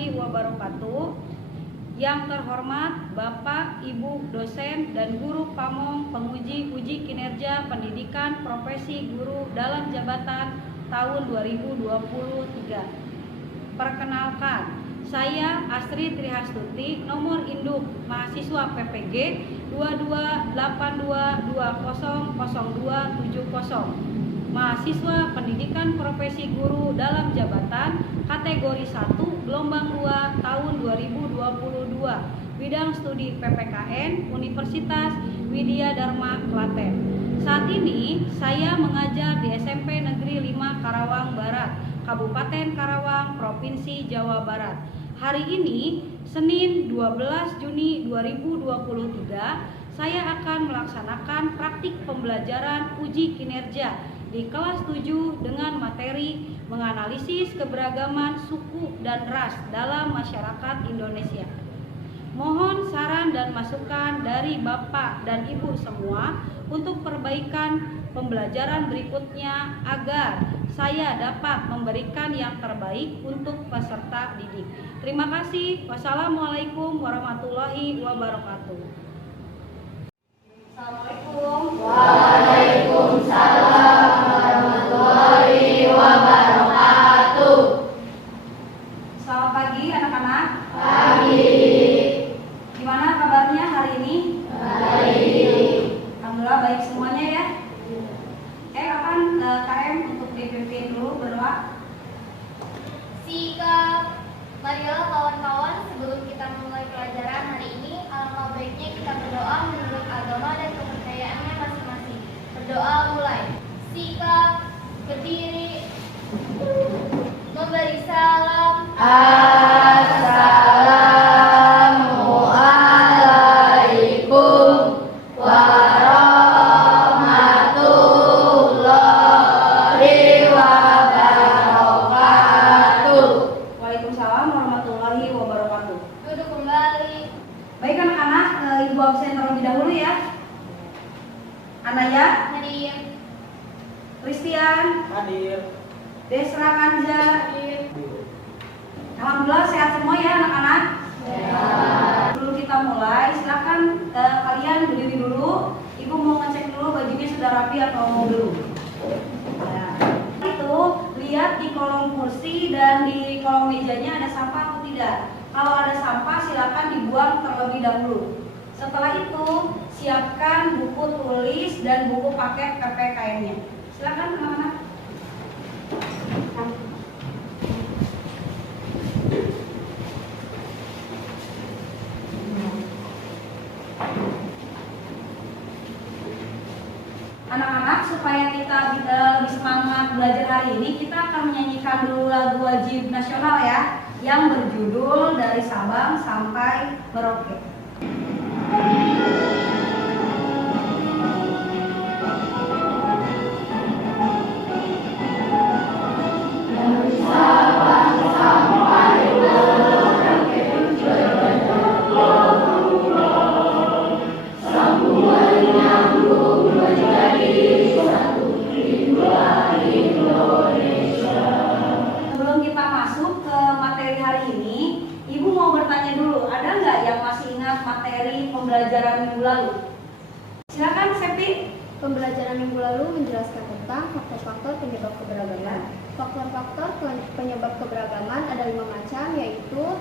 warahmatullahi wabarakatuh. Yang terhormat Bapak, Ibu dosen dan guru Pamong penguji uji kinerja pendidikan profesi guru dalam jabatan tahun 2023. Perkenalkan, saya Astri Trihastuti, nomor induk mahasiswa PPG 2282200270. Mahasiswa pendidikan profesi guru dalam jabatan kategori 1 gelombang 2 tahun 2022, bidang studi PPKN Universitas Widya Dharma Klaten. Saat ini saya mengajar di SMP Negeri 5 Karawang Barat, Kabupaten Karawang, Provinsi Jawa Barat. Hari ini, Senin 12 Juni 2023, saya akan melaksanakan praktik pembelajaran uji kinerja di kelas 7 dengan materi menganalisis keberagaman suku dan ras dalam masyarakat Indonesia. Mohon saran dan masukan dari Bapak dan Ibu semua untuk perbaikan pembelajaran berikutnya agar saya dapat memberikan yang terbaik untuk peserta didik. Terima kasih. Wassalamualaikum warahmatullahi wabarakatuh. Assalamualaikum. Waalaikumsalam warahmatullahi wabarakatuh. Selamat pagi anak-anak. Pagi. Gimana kabarnya hari ini? Baik. Alhamdulillah baik semuanya ya. Kapan KM untuk dipimpin dulu berdoa? Sikap. Marilah kawan-kawan, sebelum kita memulai pelajaran hari ini, alangkah baiknya kita berdoa menurut agama dan kepercayaannya masing-masing. Berdoa mulai. Sikap, berdiri, memberi salam. Assalamualaikum warahmatullahi wabarakatuh. Waalaikumsalam warahmatullahi wabarakatuh. Duduk kembali. Baik anak-anak, Ibu absen terlebih dahulu ya. Anaya, Hadir. Christian, Hadir. Desra Kanja. Hadir. Alhamdulillah sehat semua ya anak-anak. Sebelum kita mulai, silakan kalian berdiri dulu. Ibu mau ngecek dulu bajunya sudah rapi atau mau belum. Nah, itu lihat di kolong kursi dan di kolong mejanya ada sampah atau tidak. Kalau ada sampah silakan dibuang terlebih dahulu. Setelah itu siapkan buku tulis dan buku paket PPKN-nya. Silakan anak-anak. Anak-anak, supaya kita lebih semangat belajar hari ini, kita akan menyanyikan dulu lagu wajib nasional ya, yang berjudul Dari Sabang Sampai Merauke. Dari Sabang sampai Merauke, sambungan nyambung menjadi satu rinduan Indonesia. Sebelum kita masuk ke materi hari ini, Ibu mau bertanya dulu, ada nggak yang masih ingat materi pembelajaran minggu lalu? Silakan Septi. Pembelajaran minggu lalu menjelaskan tentang faktor-faktor penyebab keberagaman. Faktor-faktor penyebab keberagaman ada 5 macam, yaitu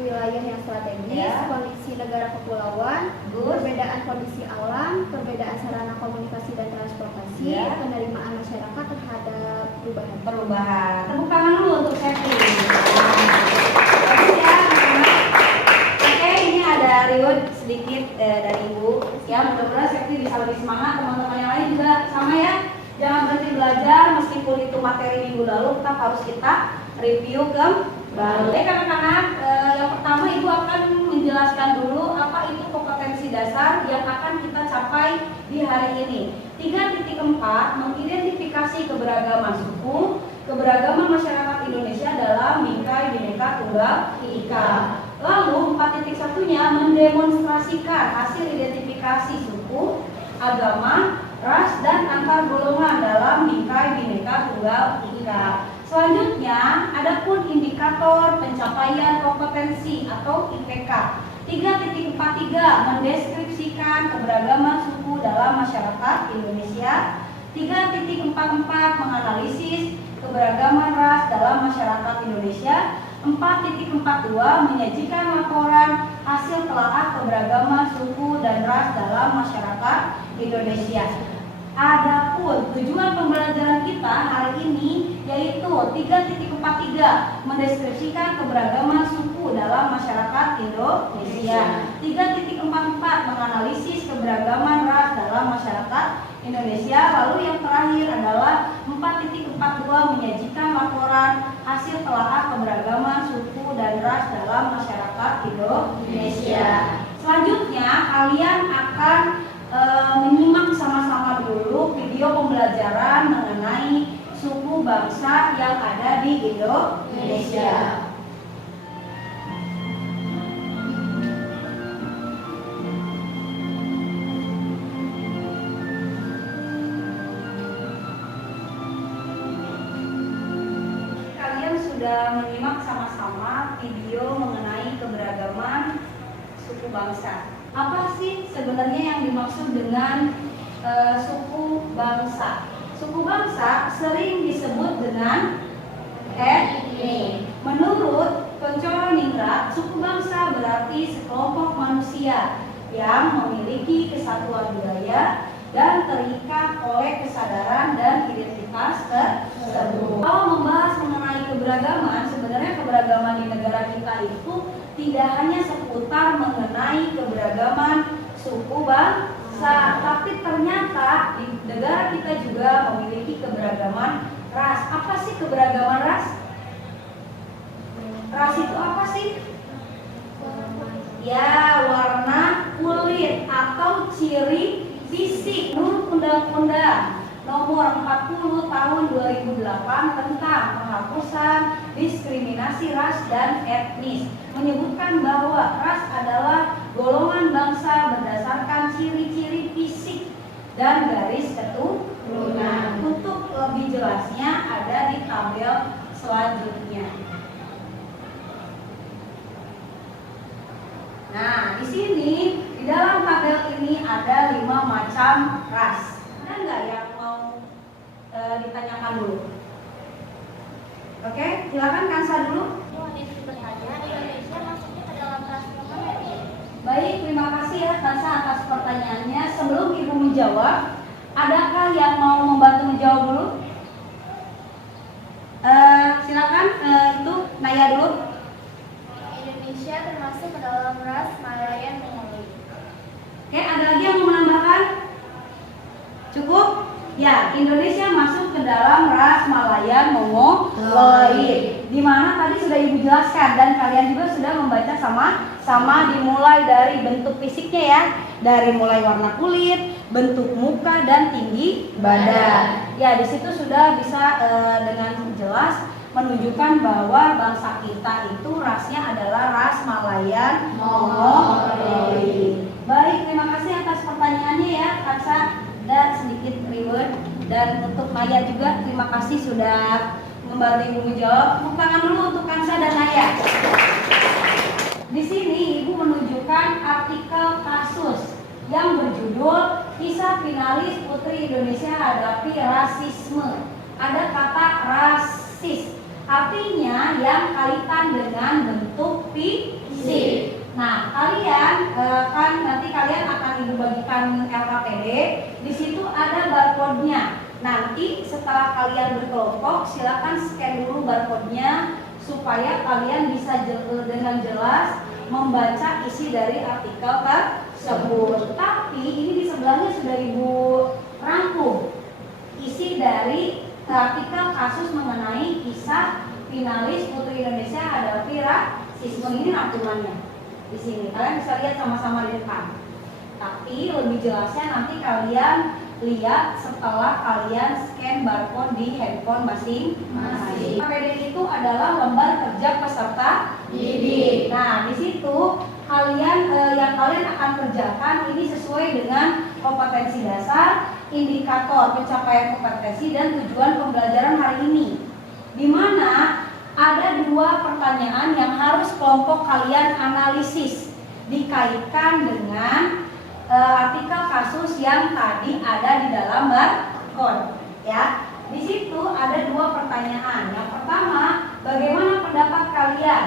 wilayah yang strategis, Ya. kondisi negara kepulauan, perbedaan kondisi alam, perbedaan sarana komunikasi dan transportasi, Ya. penerimaan masyarakat terhadap Perubahan. Tepuk tangan dulu untuk Septi. Bagus ya anak-anak. Oke, ini ada reward sedikit dari Ibu. Ya, mudah-mudahan Septi bisa lebih semangat. Teman-teman yang lain juga sama ya. Jangan berhenti belajar meskipun itu materi minggu lalu, tetap harus kita review kembali. Baik anak-anak, yang pertama Ibu akan menjelaskan dulu apa itu kompetensi dasar yang akan kita capai di hari ini. 3.4 mengidentifikasi keberagaman suku, keberagaman masyarakat Indonesia dalam Bingkai Bhinneka Tunggal Ika. Lalu 4.1-nya mendemonstrasikan hasil identifikasi suku, agama, ras, dan antar golongan dalam Bingkai Bhinneka Tunggal Ika. Selanjutnya, adapun indikator pencapaian kompetensi atau IPK. 3.43 mendeskripsikan keberagaman suku dalam masyarakat Indonesia. 3.44 menganalisis keberagaman ras dalam masyarakat Indonesia. 4.42 menyajikan laporan hasil telaah keberagaman suku dan ras dalam masyarakat Indonesia. Adapun tujuan pembelajaran kita hari ini yaitu 3.43 mendeskripsikan keberagaman suku dalam masyarakat Indonesia. 3.44 menganalisis keberagaman ras dalam masyarakat Indonesia. Lalu yang terakhir adalah 4.42 menyajikan laporan hasil telaah keberagaman suku dan ras dalam masyarakat Indonesia. Selanjutnya kalian akan menyimak sama-sama dulu video pembelajaran mengenai suku bangsa yang ada di Indonesia. Kalian sudah menyimak sama-sama video mengenai keberagaman suku bangsa. Apa sih sebenarnya yang dimaksud dengan suku bangsa? Suku bangsa sering disebut dengan etnis. Menurut Koncoroningrat, suku bangsa berarti sekelompok manusia yang memiliki kesatuan budaya dan terikat oleh kesadaran dan identitas tersebut. Kalau membahas mengenai keberagaman, sebenarnya keberagaman di negara kita itu tidak hanya seputar mengenai keberagaman suku bangsa, tapi ternyata di negara kita juga memiliki keberagaman ras. Apa sih keberagaman ras? Ras itu apa sih? Ya, warna kulit atau ciri fisik. Menurut Undang-Undang Nomor 40 Tahun 2008 tentang penghapusan diskriminasi ras dan etnis menyebutkan bahwa ras adalah golongan bangsa berdasarkan ciri-ciri fisik dan garis keturunan. Untuk lebih jelasnya ada di tabel selanjutnya. Nah, di sini di dalam tabel ini ada 5 macam ras. Ada nggak yang mau ditanyakan dulu? Oke, silakan Kansa dulu. Bertanya, Indonesia masuknya ke dalam ras yang mana ya? Baik, terima kasih ya Kansa atas pertanyaannya. Sebelum Ibu menjawab, adakah yang mau membantu menjawab dulu? Silakan, itu Naya dulu. Indonesia termasuk ke dalam ras Malayan Mongoliid. Oke, ada lagi yang mau menambahkan? Cukup? Ya, Indonesia masuk ke dalam ras Malayan Mongoliid. Di mana tadi sudah Ibu jelaskan dan kalian juga sudah membaca sama-sama dimulai dari bentuk fisiknya ya. Dari mulai warna kulit, bentuk muka dan tinggi badan. Ya, di situ sudah bisa dengan jelas menunjukkan bahwa bangsa kita itu rasnya adalah ras Malayan Mongoliid. Baik, terima kasih atas pertanyaannya ya, Kansa. Ada sedikit reward dan untuk Maya juga terima kasih sudah membantu Ibu menjawab. Tepuk tangan dulu untuk Kansa dan Maya. Di sini Ibu menunjukkan artikel kasus yang berjudul Kisah Finalis Putri Indonesia Hadapi Rasisme. Ada kata rasis, artinya yang kaitan dengan bentuk fisik. Nah, kalian nanti kalian akan Ibu bagikan LKPD. Di situ ada barcode-nya. Nanti setelah kalian berkelompok, silakan scan dulu barcode-nya supaya kalian bisa dengan jelas membaca isi dari artikel tersebut. Tapi ini di sebelahnya sudah Ibu rangkum isi dari artikel kasus mengenai kisah finalis Putri Indonesia Hadapi Rasisme. Ini rangkumannya. Di sini kalian bisa lihat sama-sama di depan. Tapi lebih jelasnya nanti kalian lihat setelah kalian scan barcode di handphone masing-masing. KPD itu adalah lembar kerja peserta didik. Nah, di situ kalian yang kalian akan kerjakan ini sesuai dengan kompetensi dasar, indikator pencapaian kompetensi dan tujuan pembelajaran hari ini. di mana ada dua pertanyaan yang harus kelompok kalian analisis dikaitkan dengan artikel kasus yang tadi ada di dalam barcode ya. Di situ ada dua pertanyaan. Yang pertama, bagaimana pendapat kalian?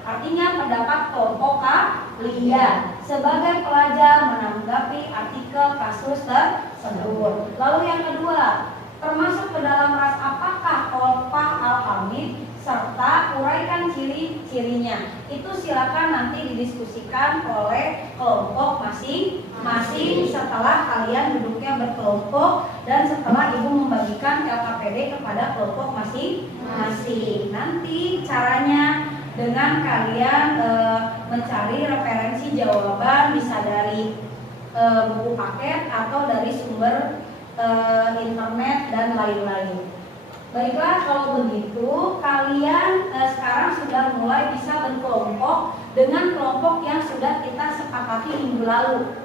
Artinya pendapat kelompok kalian sebagai pelajar menanggapi artikel kasus tersebut. Lalu yang kedua, termasuk ke dalam ras apakah Olpa Al-Hamid serta uraikan ciri-cirinya. Itu silakan nanti didiskusikan oleh kelompok masing-masing setelah kalian duduknya berkelompok dan setelah ibu membagikan LKPD kepada kelompok masing-masing. Nanti caranya dengan kalian mencari referensi jawaban bisa dari buku paket atau dari sumber internet dan lain-lain. Baiklah, kalau begitu kalian sekarang sudah mulai bisa berkelompok dengan kelompok yang sudah kita sepakati minggu lalu,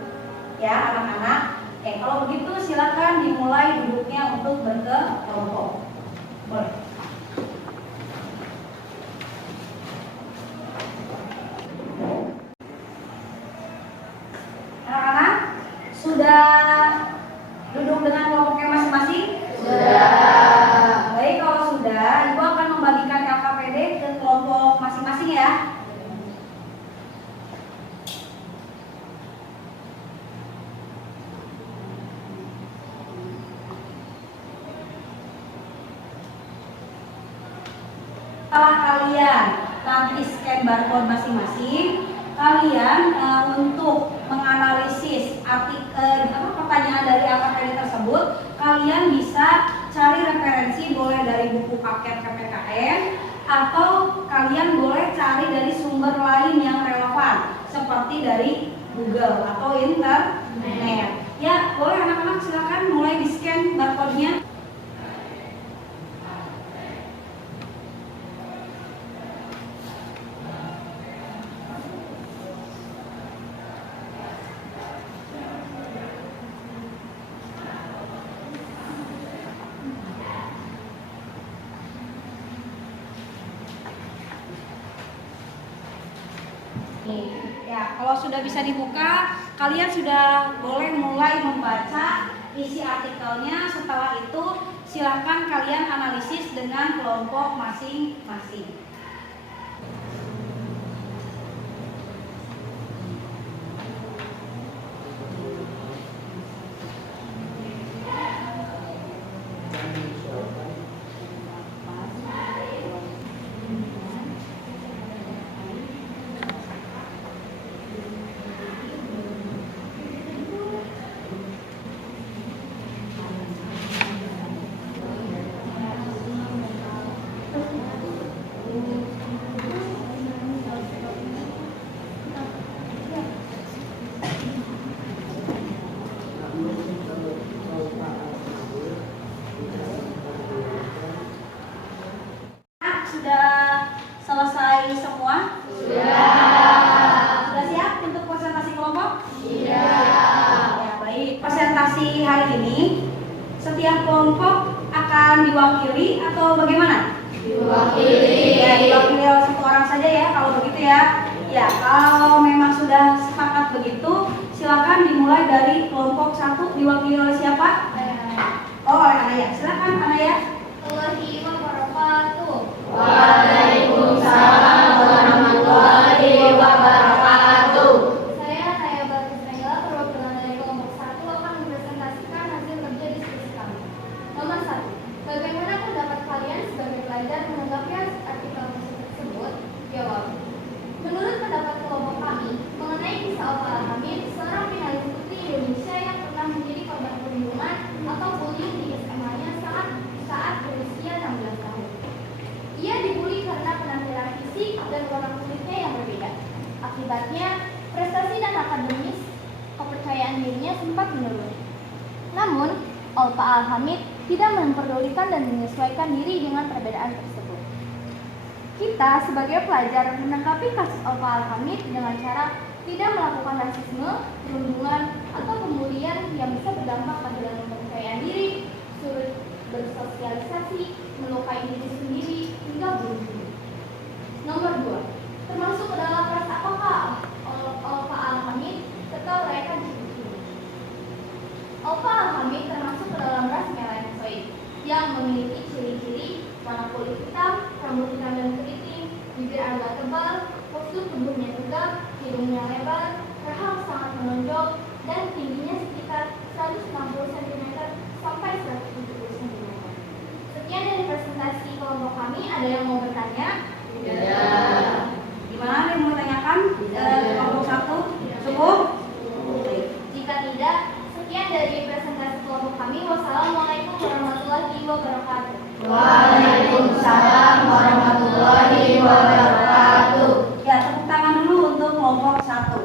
ya anak-anak. Kalau begitu silakan dimulai duduknya untuk berkelompok. Boleh. Anak-anak sudah duduk dengan kelompoknya masing-masing? Sudah. Baik, kalau sudah, ibu akan membagikan LKPD ke kelompok masing-masing ya. Setelah kalian nanti scan barcode masing-masing, kalian untuk menganalisis pertanyaan dari LKPD tersebut, kalian bisa cari referensi boleh dari buku paket PPKN atau kalian boleh cari dari sumber lain yang relevan seperti dari Google atau internet. Ya, boleh anak-anak silakan mulai di-scan barcode-nya. Ya, kalau sudah bisa dibuka, kalian sudah boleh mulai membaca isi artikelnya. Setelah itu, silakan kalian analisis dengan kelompok masing-masing. Sudah selesai semua? Sudah. Sudah siap untuk presentasi kelompok? Iya. Ya, baik. Presentasi hari ini setiap kelompok akan diwakili atau bagaimana? Diwakili. Ya, diwakili oleh satu orang saja ya kalau begitu ya. Ya, kalau memang sudah sepakat begitu, silakan dimulai dari kelompok 1 diwakili oleh siapa? Oh, oleh Anaya. Silakan Anaya. Waalaikumsalam warahmatullahi wabarakatuh. Saya Naya Bagus Nengela, perwakilan dari kelompok 1 akan mempresentasikan hasil kerja diskusi kami. Nomor 1. Bagaimana pendapat kalian sebagai pelajar menanggapi artikel tersebut? Jawab. Menurut pendapat kelompok kami, mengenai kisah Olpa Al-Hamid, seorang finalis putri Indonesia yang pernah menjadi korban perlindungan atau bullying di SMA-nya saat berusia 16 tahun. Ia dibully karena penampilan fisik dan warna kulitnya yang berbeda. Akibatnya, prestasi dan akademis kepercayaan dirinya sempat menurun. Namun, Olpa Al-Hamid tidak memperdulikan dan menyesuaikan diri dengan perbedaan tersebut. Kita sebagai pelajar menanggapi kasus Olpa Al-Hamid dengan cara tidak melakukan rasisme, perundungan, atau pembulian yang bisa berdampak pada kepercayaan diri, bersosialisasi, melukai diri sendiri, hingga bunuh diri. Nomor 2, termasuk ke dalam ras apakah Alfa Al-Hamid serta uraikan ciri-ciri. Alfa Al-Hamid termasuk ke dalam ras melanosoid yang memiliki ciri-ciri warna kulit hitam, rambut hitam dan keriting, bibir agak tebal, postur tubuhnya tegap, hidungnya lebar, rahang sangat menonjol, dan tingginya sekitar 160 cm sampai 170 cm. Sekian dari presentasi kelompok kami. Ada yang mau bertanya? Tidak. Gimana ada yang mau tanyakan? Kelompok 1 cukup? Jika tidak, sekian dari presentasi kelompok kami. Wassalamualaikum warahmatullahi wabarakatuh. Waalaikumsalam warahmatullahi wabarakatuh. Ya, tepuk tangan dulu untuk kelompok 1.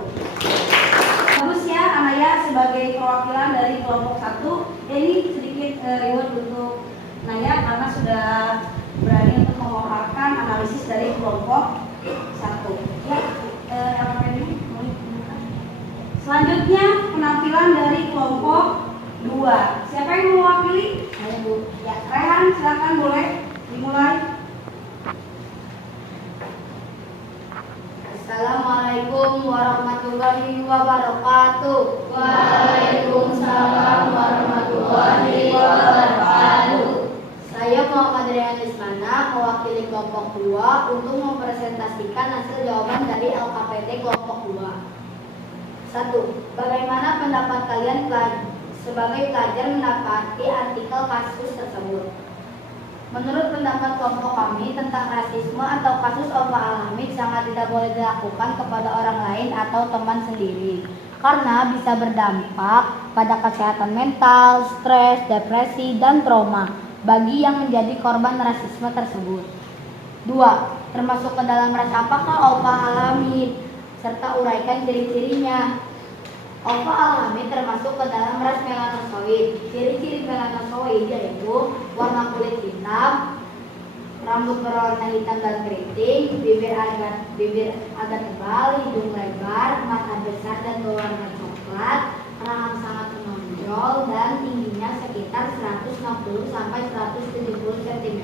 Bagus ya, Anaya sebagai perwakilan dari kelompok 1. Ya, ini sedikit reward untuk Naya karena sudah berani untuk memaparkan analisis dari kelompok 1. Ya, selanjutnya penampilan dari kelompok 2. Siapa yang mewakili? Ayo Bu. Ya, Rehan silakan boleh dimulai. Assalamualaikum warahmatullahi wabarakatuh. Waalaikumsalam warahmatullahi wabarakatuh. Saya Muhammad Rian Ismana mewakili kelompok 2 untuk mempresentasikan hasil jawaban dari LKPD kelompok 2. 1. Bagaimana pendapat kalian sebagai pelajar mendapati artikel kasus tersebut? Menurut pendapat kelompok kami tentang rasisme atau kasus Alfa Al-Hamid sangat tidak boleh dilakukan kepada orang lain atau teman sendiri karena bisa berdampak pada kesehatan mental, stres, depresi, dan trauma bagi yang menjadi korban rasisme tersebut. 2. Termasuk ke dalam ras apakah Alfa Al-Hamid serta uraikan ciri-cirinya. Alfa Al-Hamid termasuk ke dalam ras melanosoid. Ciri-ciri melanosoid yaitu warna kulit hitam, rambut berwarna hitam dan keriting, bibir agak tebal, hidung lebar, mata besar dan berwarna coklat, rahang sangat menonjol dan tingginya sekitar 160 sampai 170 cm.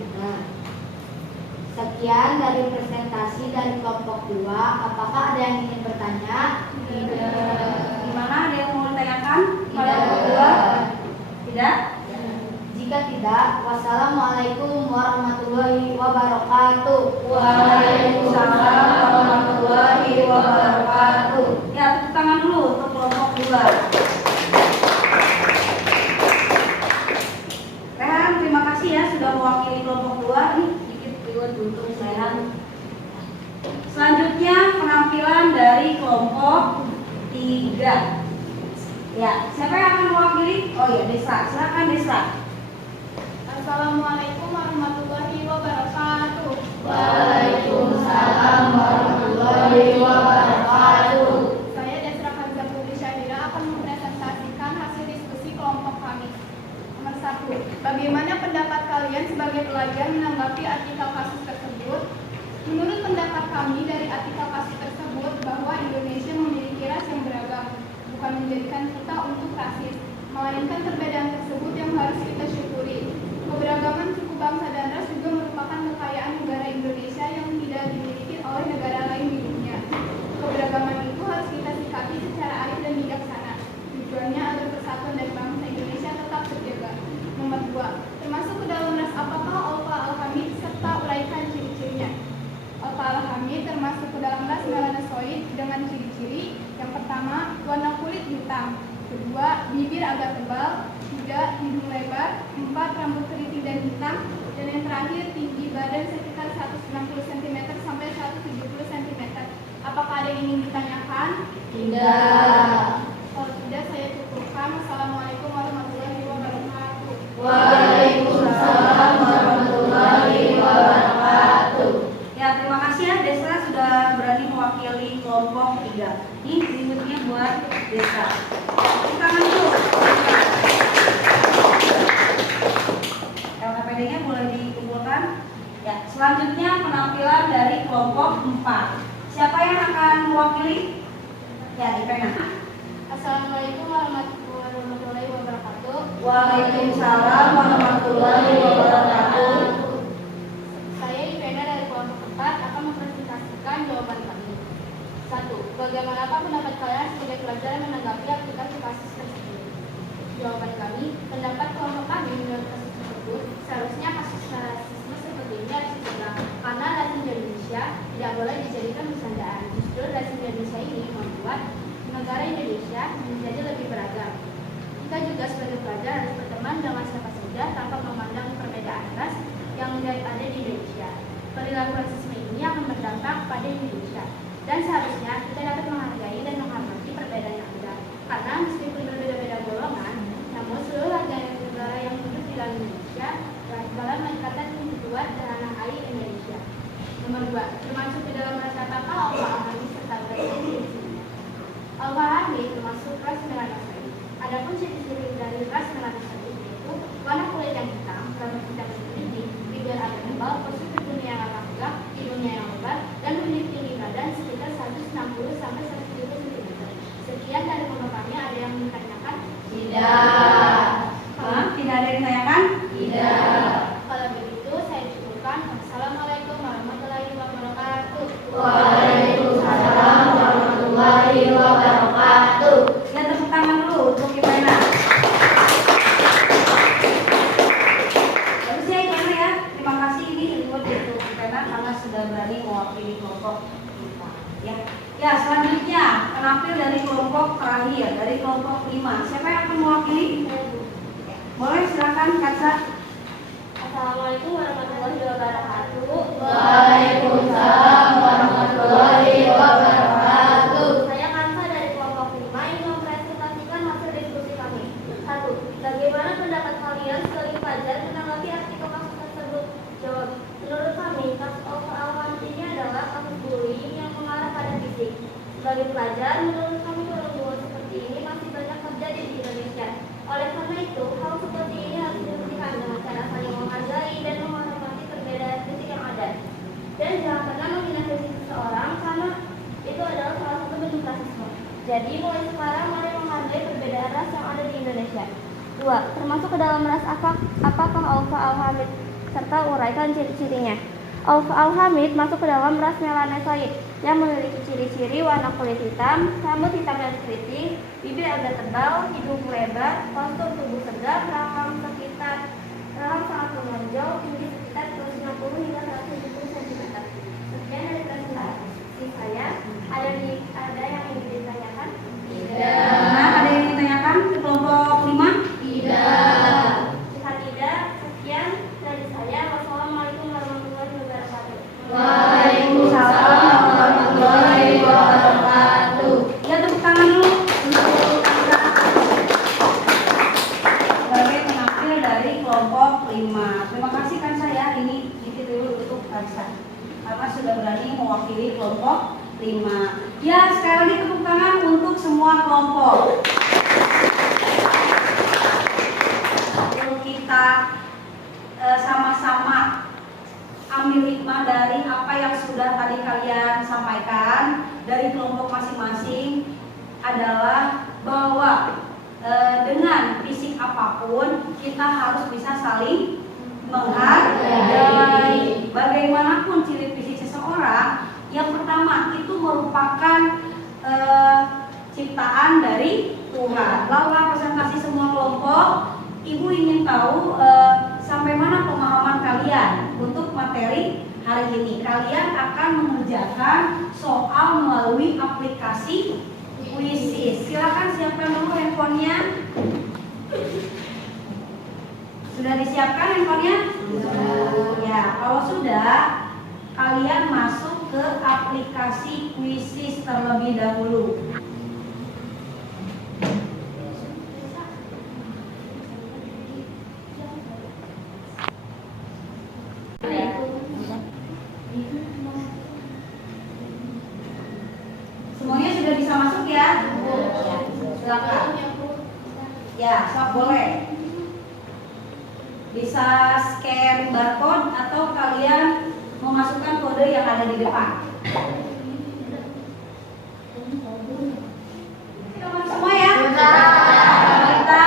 Sekian dari presentasi dari kelompok 2. Apakah ada yang ingin bertanya? Tidak. Gimana, ada yang mau ditanyakan? Tidak. Tidak? Jika tidak, wassalamualaikum warahmatullahi wabarakatuh. Waalaikumsalam warahmatullahi wabarakatuh. Ya, tepuk tangan dulu untuk kelompok 2. Rehan, terima kasih ya sudah mewakili kelompok 2. Ini sedikit reward untuk Rehan. Selanjutnya penampilan dari kelompok 3. Ya, siapa yang akan mewakili? Oh ya, Desra. Silakan Desra. Assalamualaikum warahmatullahi wabarakatuh. Waalaikumsalam warahmatullahi wabarakatuh. Saya Desra Kanza Putri Syahira akan mempresentasikan hasil diskusi kelompok kami. Nomor 1. Bagaimana pendapat kalian sebagai pelajar menanggapi artikel kasus tersebut? Menurut pendapat kami dari artikel kasus tersebut bahwa Indonesia memiliki ras yang beragam, bukan menjadikan kita untuk rasis, melainkan perbedaan tersebut yang harus kita syukuri. Keberagaman suku bangsa dan ras juga merupakan kekayaan negara Indonesia yang tidak dimiliki oleh negara lain di dunia. Keberagaman itu harus kita sikapi secara arif dan bijaksana. Tujuannya agar persatuan dari bangsa Indonesia tetap terjaga. Nomor 2. Termasuk ke dalam ras apakah Alfa Al-Hamid serta uraikan ciri-cirinya. Alfa Al-Hamid termasuk ke dalam ras melanosoid dengan ciri-ciri. Yang pertama, warna kulit hitam. Kedua, bibir agak tebal. 3, hidung lebar. 4, rambut keriting dan hitam. Dan yang terakhir, tinggi badan sekitar 160 cm sampai 170 cm. Apakah ada yang ingin ditanyakan? Tidak. Kalau tidak, saya cukupkan. Wassalamualaikum warahmatullahi wabarakatuh. Waalaikumsalam warahmatullahi wabarakatuh. Ya, terima kasih ya Desra sudah berani mewakili kelompok 3. Ini berikutnya buat Desra. Tepuk tangan dulu. LKPD-nya boleh dikumpulkan. Ya, selanjutnya penampilan dari kelompok 4. Siapa yang akan mewakili? Ya, Ipena. Assalamualaikum warahmatullahi wabarakatuh. wabarakatuh. Waalaikumsalam warahmatullahi wabarakatuh. Saya Ivena dari kelompok 4 akan mempresentasikan jawaban kami. 1. Bagaimanakah pendapat kalian sebagai pelajar yang menanggapi aplikasi kasus tersebut? Jawaban kami, pendapat kelompok kami menurut kasus tersebut, seharusnya kasus rasisme seperti ini harus dicegah karena ras Indonesia tidak boleh dijadikan bercandaan. Justru ras Indonesia ini membuat negara Indonesia menjadi lebih beragam. Kita juga sebagai pelajar harus berteman dengan siapa saja tanpa memandang perbedaan ras yang ada di Indonesia. Perilaku rasisme ini akan berdampak pada Indonesia dan seharusnya kita dapat menghargai dan menghormati perbedaan yang ada. Karena meskipun berbeda-beda golongan, namun seluruh warga negara yang hidup di dalam Indonesia dalam ikatan kedua tanah air Indonesia. Nomor 2, termasuk di dalam ras apakah Allah Hamid serta beras Allah Hamid termasuk ras melanesaik. Adapun ciri-ciri dari ras melanesaik yaitu warna kulit yang hitam, rambut hitam berputih, bibir agak tebal, postur tubuhnya yang agak tegak, hidungnya yang lebar, dan memiliki tinggi badan sekitar 160 sampai 170 cm. Sekian dari pemaparannya. Ada yang ditanyakan? Tidak. Tidak ada yang ditanyakan? Tidak. Kalau begitu, saya cukupkan. Assalamualaikum warahmatullahi wabarakatuh. Waalaikumsalam warahmatullahi wabarakatuh. Ya, tepuk tangan dulu untuk Ivena. Bagus ya Ivena ya. Terima kasih ini buat untuk Ivena karena sudah berani mewakili kelompok kita. Ya, selanjutnya penampil dari kelompok terakhir, dari kelompok 5. Siapa yang akan mewakili? Boleh silakan Kaca. Assalamualaikum warahmatullahi wabarakatuh. Waalaikumsalam warahmatullahi wabarakatuh. Saya Kansa dari kelompok 5 yang mempresentasikan hasil diskusi kami. 1. Bagaimana pendapat kalian sebagai pelajar menanggapi artikel kasus tersebut? Jawab. Menurut kami, kasus Al-Hamid ini adalah kasus bullying yang mengarah pada fisik. Sebagai pelajar, menurut kami hal seperti ini masih banyak terjadi di Indonesia. Oleh karena itu, hal seperti ini harus dihentikan dengan cara saling menghargai dan menghormati perbedaan fisik yang ada. Dan jangan pernah menghina fisik seseorang karena itu adalah salah satu bentuk rasisme. Jadi mulai sekarang mari menghargai perbedaan ras yang ada di Indonesia. 2. Termasuk ke dalam ras apakah Alfa Al-Hamid serta uraikan ciri-cirinya. Alfa Al-Hamid masuk ke dalam ras melanesaik yang memiliki ciri-ciri warna kulit hitam, rambut hitam dan keriting, bibir agak tebal, hidung lebar, postur tubuh tegak, rahang sangat menonjol, tinggi sekitar 160 hingga 170 cm. Sekian dari presentasi saya. Ada yang ingin ditanyakan? Nah, ada yang ditanyakan ke kelompok 5? Tidak. Jika tidak, sekian dari saya. Wassalamualaikum warahmatullahi wabarakatuh. Waalaikumsalam warahmatullahi wabarakatuh. Ya, tepuk tangan dulu untuk Kansa. Sebagai penampil dari kelompok 5. Terima kasih Kansa ya. Ini sedikit dulu untuk Kansa karena sudah berani mewakili kelompok 5. Ya, sekali lagi tepuk tangan untuk semua kelompok. Lalu kita sama-sama ambil hikmah dari apa yang sudah tadi kalian sampaikan dari kelompok masing-masing adalah bahwa dengan fisik apapun kita harus bisa saling menghargai. Bagaimanapun ciri fisik seseorang, yang pertama itu merupakan ciptaan dari Tuhan. Lalu presentasi semua kelompok, Ibu ingin tahu sampai mana pemahaman kalian untuk materi hari ini. Kalian akan mengerjakan soal melalui aplikasi Quizzes. Silakan siapkan dulu handphonenya. Sudah disiapkan handphonenya? Ya, kalau sudah, kalian masuk ke aplikasi Quizzes terlebih dahulu. Semuanya sudah bisa masuk ya? Silakan. Ya, sok boleh. Bisa scan barcode atau kalian memasukkan kode yang ada di depan. Semua ya? Kita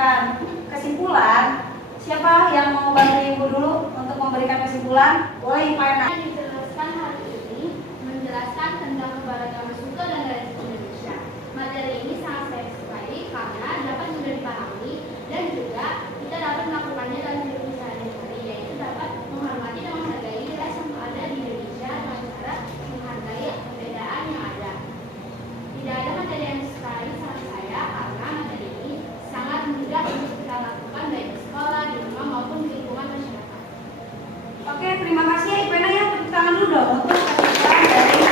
memberikan kesimpulan. Siapa yang mau bantu Ibu dulu untuk memberikan kesimpulan? Boleh Ibu Ena. Yang dijelaskan hari ini menjelaskan tentang keberagaman suku dan tradisi Indonesia. Materi ini sangat saya sukai karena dapat mudah dipahami dan juga kita dapat melakukannya dalam hidup sehari-hari, yaitu dapat menghormati dan menghargai ras yang ada di Indonesia dengan cara menghargai perbedaan yang ada. Tidak ada materi yang disukai saran saya karena materi ini sangat mudah untuk kita lakukan baik di sekolah, di rumah maupun di lingkungan masyarakat. Oke, terima kasih ya Ibu Ena ya. Tepuk tangan dulu dong untuk kesimpulan dari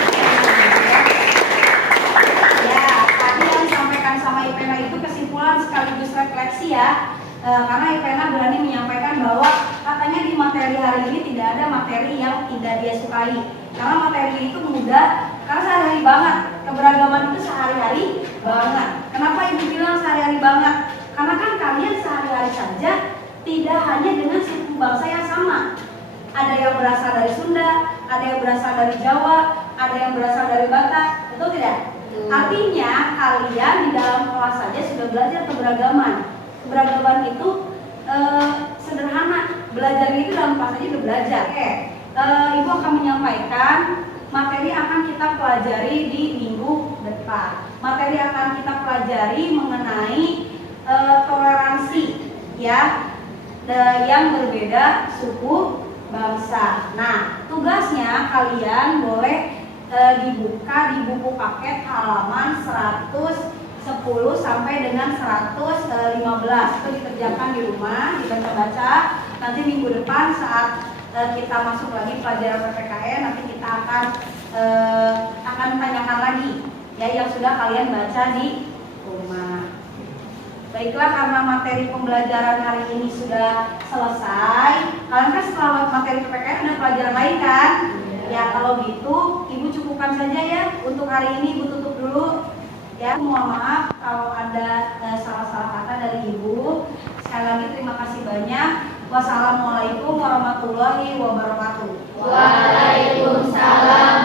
ya, tadi yang disampaikan sama Ibu Ena itu kesimpulan sekaligus refleksi ya. Karena Ibu Ena berani menyampaikan bahwa katanya di materi hari ini tidak ada materi yang tidak dia sukai. Karena materi itu mudah, karena sehari-hari banget. Keberagaman itu sehari-hari banget. Kenapa Ibu bilang sehari-hari banget? Karena kan kalian sehari-hari saja tidak hanya dengan suku bangsa yang sama. Ada yang berasal dari Sunda, ada yang berasal dari Jawa, ada yang berasal dari Batak, betul tidak? Artinya kalian di dalam kelas saja sudah belajar keberagaman. Keberagaman itu sederhana, belajar itu dalam kelas saja sudah belajar. Oke, Ibu akan menyampaikan materi akan kita pelajari di minggu depan. Materi akan kita pelajari mengenai toleransi ya, yang berbeda suku bangsa. Nah, tugasnya kalian boleh dibuka di buku paket halaman 110 sampai dengan 115. Itu dikerjakan di rumah, dibaca-baca. Nanti minggu depan saat kita masuk lagi pelajaran PPKN, nanti kita akan tanyakan lagi ya yang sudah kalian baca di rumah. Baiklah, karena materi pembelajaran hari ini sudah selesai. Kalian kan setelah materi PPKN ada pelajaran lain kan? Ya kalau gitu Ibu cukupkan saja ya untuk hari ini. Ibu tutup dulu ya. Mohon maaf kalau ada salah-salah kata dari Ibu. Sekali lagi terima kasih banyak. Wassalamualaikum warahmatullahi wabarakatuh. Waalaikumsalam